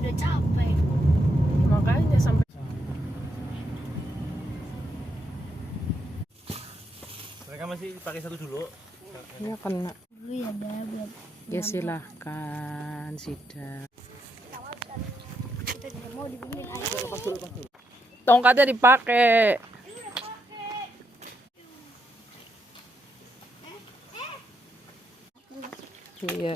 Udah capek. Makanya sampai Mereka masih pakai satu dulu. ya kena. Dulu ya biar Ya silahkan Sida. kita tidak mau dibungin aja. Tongkatnya dipakai. Iya.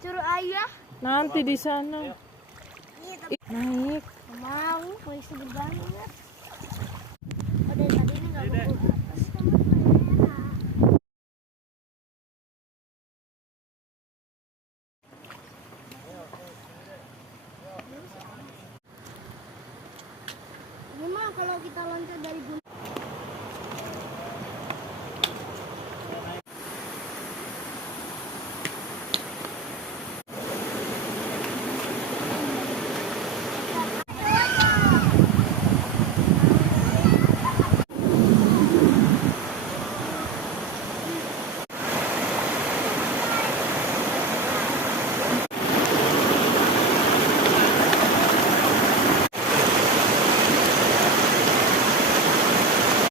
Suruh ayah. Nanti di sana. Naik. Mau, polisi banget. Oh, dari tadi ini nggak buku. Ini mah kalau kita loncat dari gunung